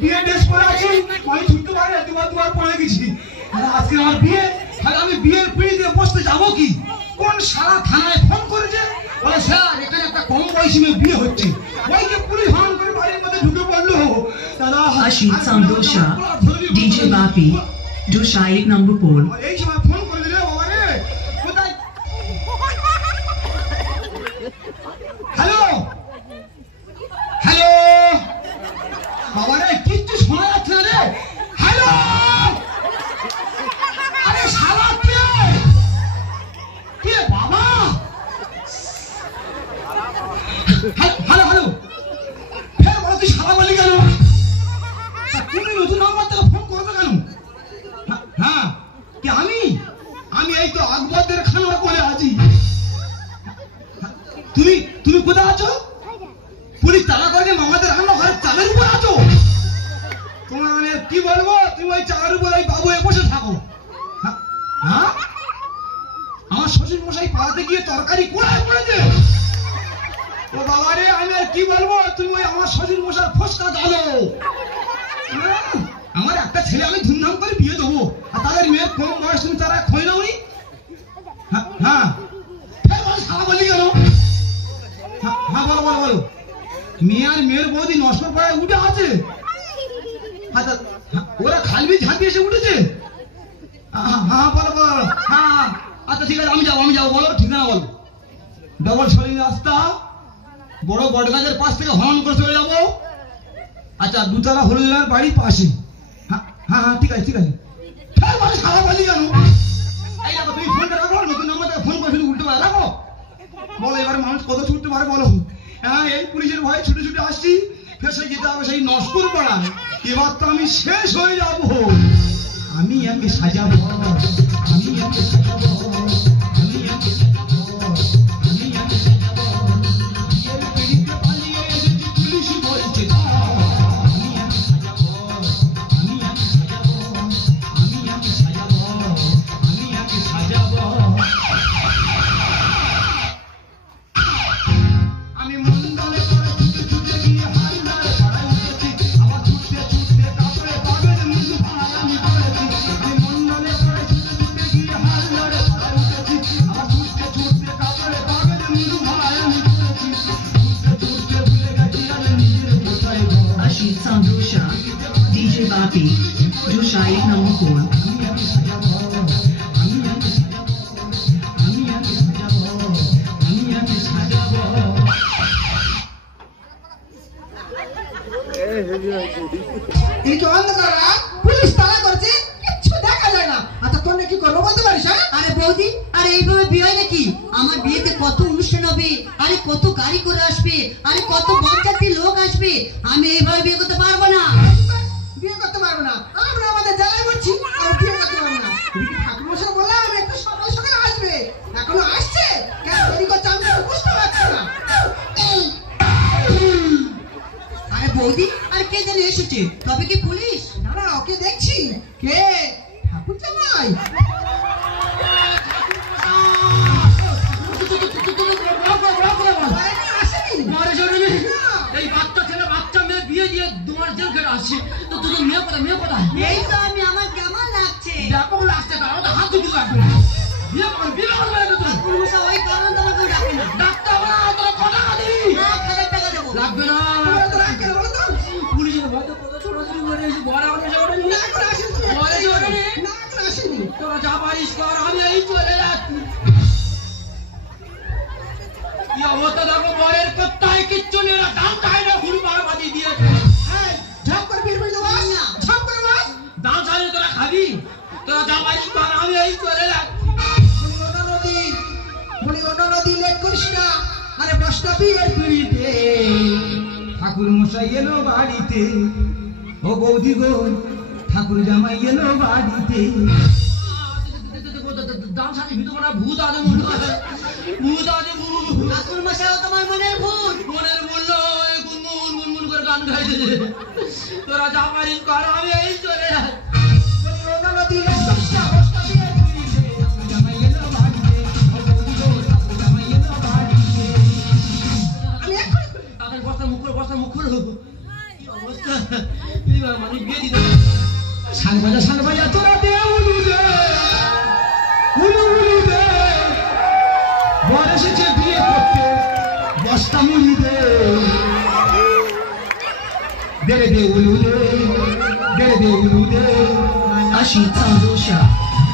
বিয়ে ড্রেস পরে আছি, আমি ছুটতে পারি না, দুবার পড়ে গেছি। আজকে আমার বিয়ে, তাহলে আমি বিয়ের পিঁড়ি দিয়ে বসতে যাবো কি? কোন সারা থানায় ফোন করেছে, বলে স্যার এখানে একটা কম বয়সী মেয়ে বিয়ে হচ্ছে। ওই যে পুলিশ হান করে বাড়ির মধ্যে ঢুকে পড়লো। দাদা Ashit Sandosha, DJ Bapi, Joshai number 4. এই সময় ফোন করে দিলে বাবা রে, কোথায়? হ্যালো হ্যালো বাবা রে, কিচ্ছু শোনা যাচ্ছে না রে। হ্যালো, আরে শালা কে? কে বাবা? হ্যালো হ্যালো, ফের বলো তুই শালা বলি কেন? তুমি নতুন নাম্বার থেকে ফোন করবে কেন? হ্যাঁ কি আমি এই তো আকবরদের খানার পরে আছি। তুমি কোথায় আছো? পুলিশ তালা করে মামাদের রান্নাঘরের চালের উপর আছো? তোমার মানে কি বলবো, তুমি ওই চালের উপর ওই বাবু বসে থাকো। হ্যাঁ, আমার শ্বশুর মশাই পাড়াতে গিয়ে তরকারি কোড়ায় পড়েছে। ও বাবা রে, আমি আর কি বলবো, তুমি ওই আমার শ্বশুর মশাই ফসকা দাও। আমার একটা ছেলে আমি ধুমধাম করে বিয়ে দেবো, আর তাদের মেয়ের কম বয়স, তুমি তারা খোঁজ নাওনি? হ্যাঁ সারা বলি কেন? হ্যাঁ বলো বলো বলো, মেয়ে আর মেয়ের বৌদি নষ্ট পাড়ায় উঠে আছে। আচ্ছা ওরা খালবি ঝাঁপি এসে উঠেছে? হ্যাঁ বলো বলো, হ্যাঁ আচ্ছা ঠিক আছে, আমি যাবো, বলো ঠিকানা বলো। ডবল সরিং রাস্তা, বড় বটগাছের পাশ থেকে হরন করে চলে যাবো। আচ্ছা দুতলা হরিলার বাড়ির পাশে। হ্যাঁ ঠিক আছে ঠিক আছে। সারা বলি কেন? এই দেখো তুমি ফোনটা রাখো, নতুন নাম্বার থেকে ফোন করে উল্টে পারে রাখো। বলো এবার মানুষ কত ছুটতে পারে বলো? হ্যাঁ এই পুলিশের ভয়ে ছুটে ছুটে আসছি, ফের সে যেতে হবে সেই নস্কর পাড়ায়। এবার তো আমি শেষ হয়ে যাব। আমি একে সাজাবো, আমি একে সাজাবো, আমি একে সাজাবো, আমি একে সাজাবো। বিয়ের পিড়িতে পালিয়ে এসেছি, পুলিশ বলছে আমি একে সাজাবো, আমি একে সাজাবো, আমি একে সাজাবো, আমি একে সাজাবো। আমি মন্ডলে করে ছুটে ছুটে গিয়ে হালদার পাড়ায় উঠেছি, আবার ছুটতে ছুটতে কাপড়ে পাগল মুখ ভাড়া আমি পড়েছি। আমি মন্ডলে করে ছুটে ছুটে গিয়ে হালদার পাড়ায় উঠেছি, আবার ছুটতে ছুটতে কাপড়ে পাগল মুখ ভাড়া আমি পড়েছি। ছুটতে ছুটতে ভুলে গেছি আমি নিজের কোথায় ঘর। Ashit Sandosha, DJ Bapi, Joshai number 4. আমি একে সাজাবো, আমি একে সাজাবো, আমি একে সাজাবো, আমি একে সাজাবো। এই তো অন্ধকার রাত, পুলিশ তালা করছে, কিচ্ছু দেখা যায় না। আচ্ছা তোর কি করবো বলতে পারিস? হ্যাঁ আরে বৌদি, আরে এইভাবে বিয়ে হয় নাকি? আমার বিয়েতে কত অনুষ্ঠান হবে, আরে কত গাড়ি করে আসবে, আরে কত বরযাত্রী লোক আসবে, আমি এইভাবে বিয়ে করতে পারবো না। বিয়ে করতে পারবো না? আমরা আমাদের জায়গায় বলছি আর বিয়ে করতে পারবো না। এদিকে ঠাকুর মশাই বললাম একটু সকাল সকাল আসবে, এখনো আসছে কেন? দেরি করছে আমি তো বুঝতে পারছি না। আরে বৌদি, আরে কে জানে এসেছে, তবে কি পুলিশ? না না, ওকে দেখছি। কে? ঠাকুর জামাই? এই বাচ্চা ছেলে বাচ্চা মেয়ে বিয়ে দিয়ে তোমার জেল খেলে আসছে, তো তোদের মেয়ে কোথায়? এই তো আমি, আমার কেমন লাগছে? ব্যাপক লাগছে, তারা তো হাত দুটো রাখবে। বিয়ে করবে ঠাকুর মশাই ওই কারণ তোমাকে ডাকে না। ডাক্তার তোরা কত টাকা দিবি? 1,000 টাকা দেবো। লাগবে না। পুলিশের ভয়তে কত ছোটাছুটি করে এসে বড় আসেনি। তোরা যা পারিস কর, আমি এই চলে যাচ্ছি। কি অবস্থা দেখো, বয়ের কোথায় কিচ্ছু নেই, দাম খায় না, হুড় পাড়া বাজিয়ে দিয়েছে। ঝাপ করে বিল বিল দেবো না, ঝাপ করে বাস। দাম খাইলে তোরা খাবি, তোরা যা পারিস কর, আমি এই চলে যাচ্ছি। বলি অন্য নদী লেট করিস না। আরে বসটা বিয়ের পিড়িতে, ঠাকুর মশাই এলো বাড়িতে, ও বৌদি গো ঠাকুর জামাই এলো বাড়িতে। দাম সাথে ভিতরে মনে ভূত আছে, ভূত আছে, ঠাকুর মশাই তোমার মনের ভূত। মনের মূল্য গুনগুন করে গান গাইছে। তোরা যা পারিস কর, আমি এই চলে যাচ্ছি। বলি অন্য নদী লেট করিস না, বসটা বিয়ের পিড়িতে, ঠাকুর জামাই এলো বাড়িতে, ও বৌদি গো ঠাকুর জামাই এলো বাড়িতে। আমি এক্ষুনি তাদের বস্তার মুখ খুলো। অবস্থা এই বাবা মানে বিয়ে দিতে শান বাজা তোরা দে উলু দে বর এসেছে বিয়ে করতে বস্তা মুড়ি দে দে উলু দে উলু দে Ashit Sandosha,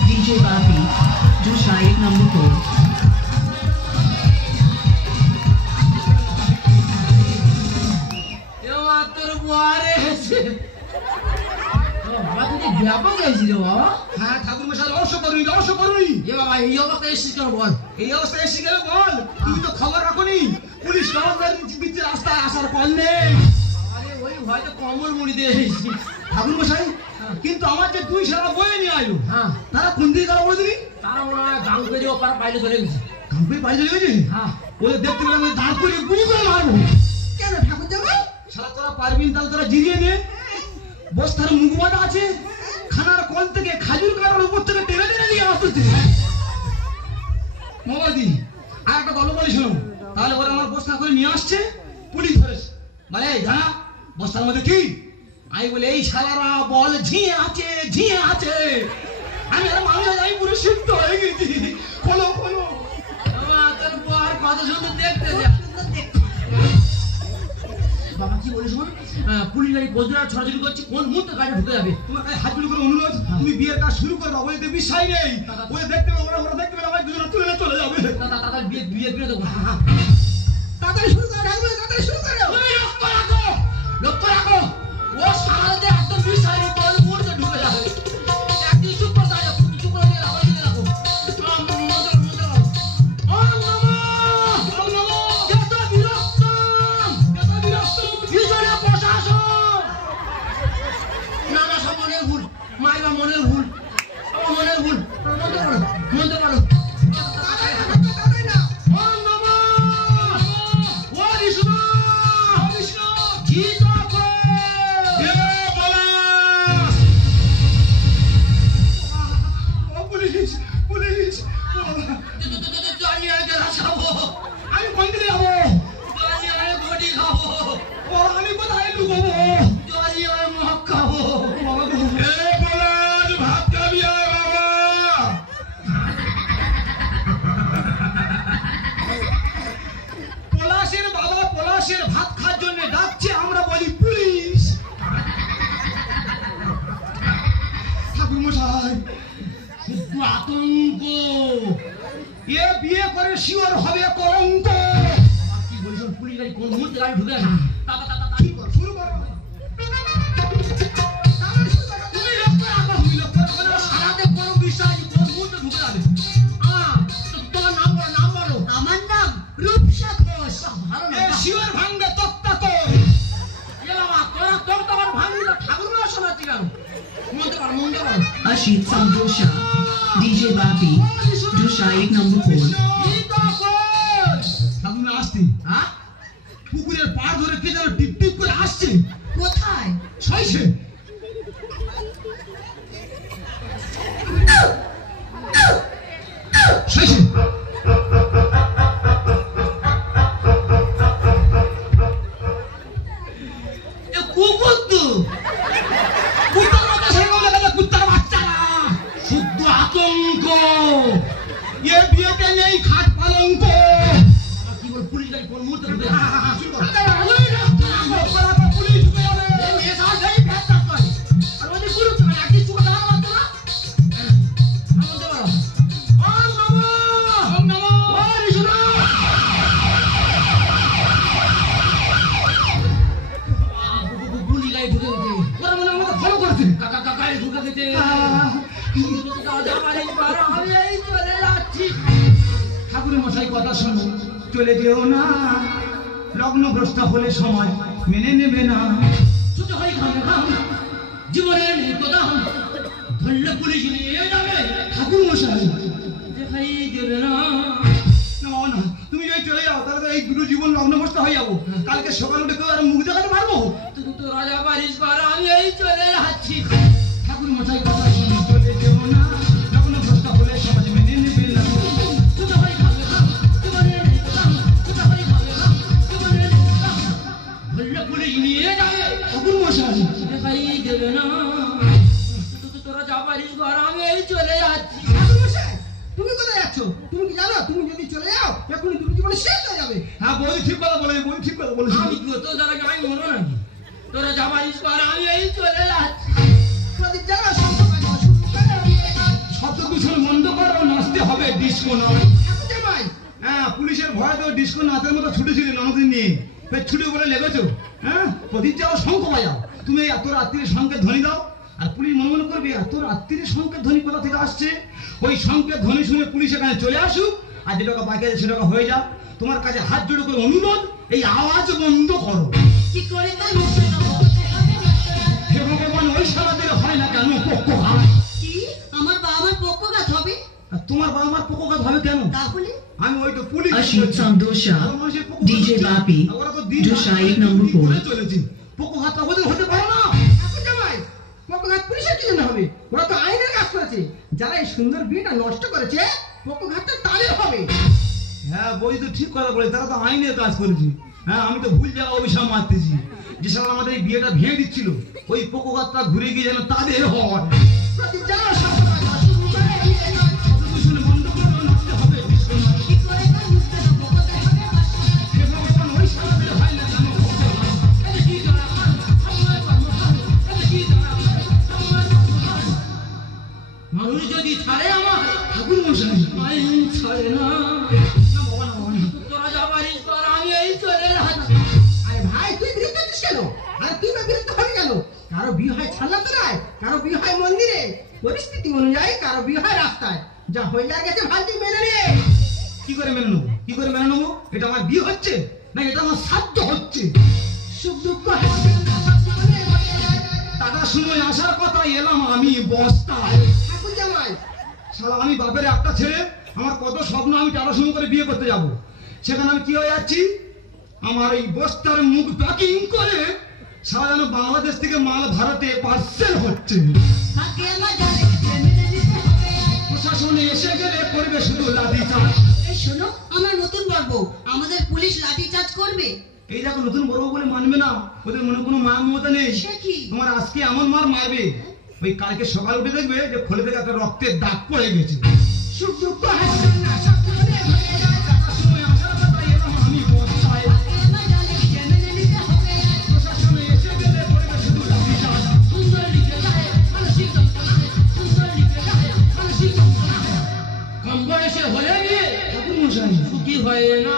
DJ Bapi, Jusha 1 number 4. এ মাত্র বুয়ারে এসে ও বাবা তুই ব্যাপক গেছিস রে বাবা হ্যাঁ ঠাকুর মশাই রহস্য করুনি এ বাবা এই অবস্থা এসেছিস কেন বল এই অবস্থায় এসে গেলে বল তুমি তো খবর রাখোনি পুলিশ খবর দিচ্ছে রাস্তায় আসার কল নেই আরে ওই হয়তো কমল মুড়ি দিয়ে এসেছি ঠাকুর মশাই কিন্তু আমার যে দুই সারা বয়ে নিয়ে আইলো হ্যাঁ তারা কোন দিকে গেল বলে দিবি তারা মনে হয় গান করে ওপার বাইরে চলে গেছে কাম্পে বাইরে চলে গেছে হ্যাঁ ওদের দেখতে পেলাম আমি দাঁড় করে গুলি করে মারবো কেন ঠাকুর জামাই? শালা তোরা পারবি না তাহলে তোরা জিরিয়ে নে বস্তার মুখ বাঁধা আছে খানার কল থেকে খাজুর কাটার উপর থেকে টেনে নিয়ে আসতেছে মোবাদি আর একটা গল্প বলি শোনো তাহলে ওরা আমার বস্তা করে নিয়ে আসছে পুলিশ ধরেছে মানে জানা বস্তার মধ্যে কি আমি বলে এই শালারা বল ঝিয়ে আছে আমি আর মানুষ আমি পুরো সিদ্ধ হয়ে গেছি খোলো আমার তোর বুয়ার কত সুন্দর দেখতে যা বাবা কি বলিস শোন পুলিশ গাড়ি বজরা ছড়াছড়ি করছে কোন মুহূর্তে গাড়ি ঢুকে যাবে তোমার কাছে হাত জোড় করে অনুরোধ তুমি বিয়ের কাজ শুরু করে দাও ওদের বিশ্বাস নেই ওদের দেখতে পেলে ওরা দেখতে পেলে আমার দুজনে তুলে নিয়ে চলে যাবে তাড়াতাড়ি বিয়ে দেবো তাড়াতাড়ি শুরু করো ঠাকুর, তাড়াতাড়ি শুরু করো। তুমি লক্ষ্য রাখো ও সারাতে একদম বিশ্বাস নেই কোন মুহূর্তে ঢুকে যাবে একদিন চুপ করে দাঁড়াও চুপ করে দিয়ে রাখো দিকে রাখো মনে পারো তাড়াতাড়ি না। পুলিশ আমি কোন দিকে যাবো আমি কোথায় লুকাবো ভাত খাবি বাবা পলাশের ভাত খাওয়ার জন্য ডাকছে আমরা বলি পুলিশ ঠাকুর মশাই আতঙ্ক এ বিয়ে করে শিওর হবে কলঙ্ক কি বলিস পুলিশ গাড়ি কোন মুহূর্তে গাড়ি ঢুকে যাবে শুরু করো তুমি লক্ষ্য রাখো সারাতে কোনো বিষয় কোন মুহূর্তে ঢুকে যাবে তোমার নাম বলো আমার নাম রূপসা ঘোষ। ভালো এ শিওর ভাঙবে তক্তা তো বাবা তোরা তোর তোমার ভাঙি ঠাকুর শোনাচ্ছি কেন মনতে পারো Ashit Sandosha, DJ Bapi, Jusha 8 number 4. ঠাকুর আসতে হ্যাঁ পুকুরের পাড় ধরে কে যেন টিপ টিপ করে আসছে কোথায়? ছয়ছে ছয়ছে এ কুকুর তো কুত্তার মতো সেই বলে গেল কুত্তার বাচ্চা না শুদ্ধ আতঙ্ক এ বিয়েতে নেই খাট পালঙ্ক কি বল পুলিশ গাড়ি কোন মুহূর্তে ঢুকে পুলিশ ঢুকে যাবে ওরা মনে হয় আমাকে ফলো করেছে ঠাকুরের মশাই কথা শোনো চলে যেও না লগ্নগ্রস্ত হলে সময় মেনে নেবে না জীবনের দাম ধরলে পুলিশ নিয়ে যাবে ঠাকুর মশাই দেখাই দেবে না না না তুমি যদি চলে যাও তাহলে তো এই দুটো জীবন লগ্নগ্রস্ত হয়ে যাবো কালকে সকাল উঠে কেউ আর মুখ দেখাতে পারবো তুই তো রাজা পারিস কর আমি এই চলে যাচ্ছি ঠাকুর মশাই কথা শোনো চলে যেও না লগ্নগ্রস্ত হলে সমাজ মেনে নেবে না জীবনের দাম ধরলে পুলিশ নিয়ে যাবে। ঠাকুর মশাই ভাই দেবে না, তোরা যা পারিস কর, আমি এই চলে যাচ্ছি। ঠাকুর মশাই, তুমি কোথায় যাচ্ছ? তুমি কি জানো তুমি যদি চলে যাও এখনই তুমি জীবনে শেষ হয়ে যাবে। হ্যাঁ বৌদি ঠিক কথা বলে, বৌদি ঠিক কথা বলেছি। আমি কি তো যারা আমি মরো নাকি? তোরা যা পারিস কর, আমি এই চলে যাচ্ছি। প্রদীপ জ্বালাও, শঙ্খ বাজাও, শুরু করো। শব্দ দূষণ বন্ধ করো, নাচতে হবে ডিস্কো নাচ। ঠাকুর জামাই, হ্যাঁ পুলিশের ভয় তো ডিস্কো নাচের মতো ছুটেছিলি ননদিন নিয়ে, ফের ছুটে বলে লেগেছো। হ্যাঁ প্রদীপ যাও, শঙ্খ বাজাও। তুমি এত রাত্রির শঙ্কের ধ্বনি দাও, আর পুলিশ মনে মনে করবে এত রাত্রির শঙ্কের ধ্বনি কোথা থেকে আসছে। ওই শঙ্কের ধ্বনি শুনে পুলিশ এখানে চলে আসুক, আর যেটা বাকি আছে সেটা হয়ে যাক। তোমার কাছে হাত জোড়ো করে অনুরোধ, এই আওয়াজ বন্ধ করো। কি করে তাই মুক্ত দেবো? হে ভগবান, ওই সারাদের হয় না কেন পক্ষঘাত? কি আমার বাবা আমার পক্ষঘাত হবে? আর তোমার বাবা আমার পক্ষঘাত হবে কেন? তাহলে আমি ওই তো police Ashit Sandosha, DJ Bapi, Dusha 8 number 4. চলেছি। পক্ষঘাত ওদের হতে পারে না। ঠাকুর জামাই, পক্ষঘাত পুলিশের কি জন্য হবে? ওরা তো আইনের কাজ করেছে। যারা এই সুন্দর বিয়েটা নষ্ট করেছে পক্ষঘাতটা তাদের হবে। হ্যাঁ বই তো ঠিক কথা বলে, তারা তো আইনের কাজ করেছি। হ্যাঁ আমি তো ভুল জায়গা অভিশাপ মারতেছি। যে সারা আমাদের এই বিয়েটা ভেঙে দিচ্ছিল, ওই পক্ষঘাতটা ঘুরে গিয়ে যেন তাদের হয়। প্রদীপ জ্বালাও, শঙ্খ বাজাও, শুরু করো। শব্দদূষণ বন্ধ করো, নাচতে হবে ডিস্কো নাচ। কি করে তাই মুক্ত দেবো? কোথায় হবে বাসা? হে ভগবান, ওই সারাদের হয় না কেন পক্ষঘাত? এটা কি জানা? এটা কি জানা? মানুষ যদি ছাড়ে আমার, ঠাকুর মশাই আইন ছাড়ে না। না বাবা, না বাবা, না। তোরা যা পারিস কর, আমি এই চলে যাচ্ছি। আরে ভাই, তুই বিরক্ত হচ্ছিস কেন? আরে তুই বা বিরক্ত হবি কেন? কারো বিয়ে হয় ছাড়লাতে নয়, কারো বিয়ে হয় মন্দিরে। পরিস্থিতি অনুযায়ী কারো বিয়ে হয় রাস্তায়। যা হয়ে যায় গেছে ভাই, তুই মেনে নে। কি করে মেনে নেবো? কি করে মেনে নেবো? এটা আমার বিয়ে হচ্ছে না এটা আমার সাধ্য হচ্ছে? সুখ দুঃখ হাসি কান্না জীবনে হয়ে যায়। টাকার সময় আসার কথা, এলাম আমি বস্তায়। ঠাকুর জামাই, শালা আমি বাপের একটা ছেলে, আমার কত স্বপ্ন, আমি টাটার সময় করে বিয়ে করতে যাব। সেখানে আমি কি হয়ে যাচ্ছি? আমার এই বস্তার মুখ প্যাকিং করে সারা যেন বাংলাদেশ থেকে মাল ভারতে পার্সেল হচ্ছে। থাকে আমার জানে মেনে নিতে হবে। প্রশাসনে এসে গেলে করবে শুধু লাঠি চার্জ। এই শোনো, আমার নতুন বর্ব, আমাদের পুলিশ লাঠি চার্জ করবে। এই দেখো নতুন বড় বলে মানবে না, ওদের মনে কোনো মায়া মমতা নেই। সে কি? তোমার আজকে এমন মার মারবে, ওই কালকে সকাল উঠে দেখবে যে খোলে থেকে একটা রক্তের দাগ পড়ে গেছে। সুখ দুঃখ হাসি কান্না সব জীবনে হয়ে যায়। টাকার সময় আসার কথা, এলাম আমি বস্তায়। থাকে আমার জানে মেনে নিতে হবে। প্রশাসনে এসে গেলে করবে শুধু লাঠি চার্জ। সুন্দর লিখে যায়, মানসিক যন্ত্রণা হয়। সুন্দর লিখে যায়, মানসিক যন্ত্রণা হয়। কম বয়সে হলে গিয়ে ঠাকুর মশাই সুখী হয় না।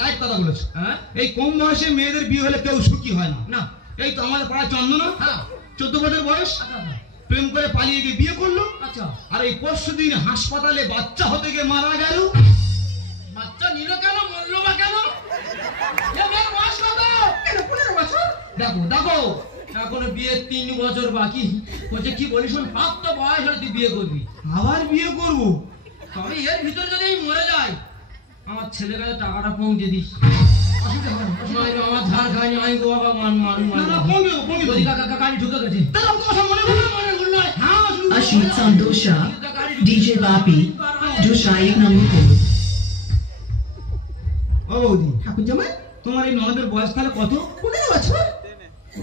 রাইট কথা বলেছো। হ্যাঁ? এই কম বয়সে মেয়েদের বিয়ে হলে কেউ সুখী হয় না। না। এই তো আমাদের পাড়ায় চন্দনা, হ্যাঁ। 14 বছর বয়স, আচ্ছা, প্রেম করে পালিয়ে গিয়ে বিয়ে করলো। আচ্ছা। আর এই পরশুদিন হাসপাতালে বাচ্চা হতে গিয়ে মারা গেল। বাচ্চা নিল কেন, মরলো বা কেন? এ মেয়ের বয়স কত? কেন 15 বছর? দেখো দেখো, এখনো বিয়ের 3 বছর বাকি। বলছে কি বলিস, শোন, 5 তো বয়স হলে তুই বিয়ে করবি। আবার বিয়ে করবো? তবে এর ভিতরে যদি আমি মরে যাই, আমার ছেলে কাছে টাকাটা পৌঁছে দিস। নইলে আমার ধার খাইনি, আমি গো বাবা না না, পঙ্গে দেবো, পঙ্গে দেবো। গাড়ি ঢুকে গেছে। তাহলে আমার কথা মনে পড়ে? মনে ভুল নয়। হ্যাঁ, শুধু- Ashit Sandosha, DJ Bapi, Dusha 8 number 4. ও বৌদি, ঠাকুর জামাই, তোমার এই ননদের বয়স তাহলে কত? 15 বছর?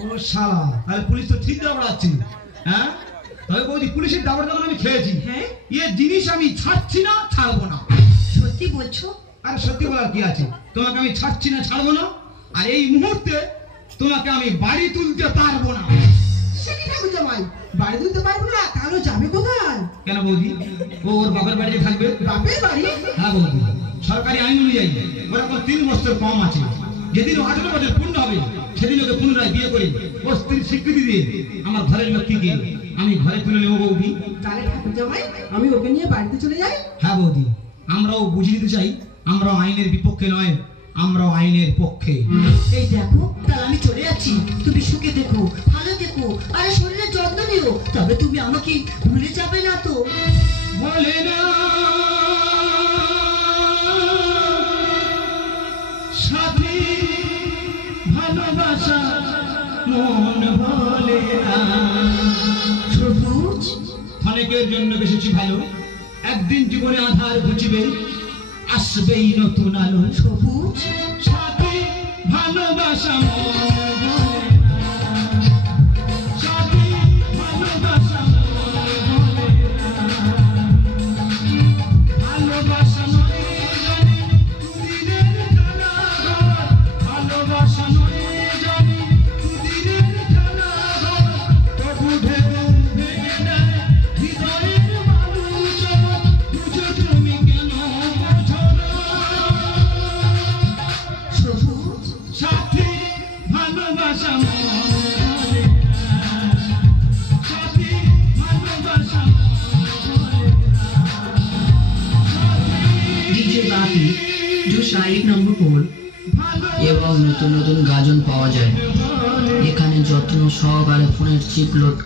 ও শালা, তাহলে পুলিশ তো ঠিক দাবড়াচ্ছে। হ্যাঁ তবে বৌদি, পুলিশের দাবড় যখন আমি খেয়েছি, হ্যাঁ? এ জিনিস আমি ছাড়ছি না, ছাড়বো না। সত্যি বলছো? আর সত্যি বলার কি আছে? তোমাকে আমি ছাড়ছি না, ছাড়বো না। আর এই মুহূর্তে তোমাকে আমি বাড়ি তুলতে পারবো না। সে কি ঠাকুর জামাই, বাড়ি তুলতে পারবো না? তাহলে যাবে কোথায়? কেন বৌদি? ও ওর বাপের বাড়িতে থাকবে। বাপের বাড়ি? হ্যাঁ বৌদি, সরকারি আইন অনুযায়ী ওর এখন 3 বছর কম আছে। যেদিন 18 বছর পূর্ণ হবে, সেদিন ওকে পুনরায় বিয়ে করে ওর স্ত্রীর স্বীকৃতি দিয়ে আমার ঘরের লক্ষ্মীকে আমি ঘরে তুলে নেবো বৌদি। তাহলে ঠাকুর জামাই, আমি ওকে নিয়ে বাড়িতে চলে যাই? হ্যাঁ বৌদি, আমরাও বুঝিয়ে দিতে চাই, আমরাও আইনের বিপক্ষে নয়, আমরাও আইনের পক্ষে। এই দেখো, তাহলে আমি চলে যাচ্ছি। তুমি সুখে দেখো, ভালো দেখো, আর শরীরের যত্ন নিও। তবে তুমি আমাকে ভুলে যাবে না তো? বলে না সাথী ভালোবাসা মন বলে না। সবুজ, অনেকের জন্য বেশি ভালো, একদিন জীবনে আধার ঘুচিবে, আসবেই নতুন আলো। সবুজ, সাথী ভালো ভালোবাসা মন ভরে না। সাথী ভালোবাসা মন ভরে না। ভালোবাসা নয় জানি দুদিনের খেলা ঘর, ভালোবাসা নয় জানি দুদিনের খেলা ঘর, তবু ঢেউ ভেঙে দেয় হৃদয়ের বালুচর, বুঝো তুমি কেন বোঝো না। সবুজ সাথী ভালোবাসা মন ভরে না। সাথী ভালোবাসা মন ভরে DJ Bapi, Joshua 8 number 4. এবং নতুন নতুন গাজন পাওয়া যায়। এখানে যত্ন সহকারে ফোনের চিপ লোড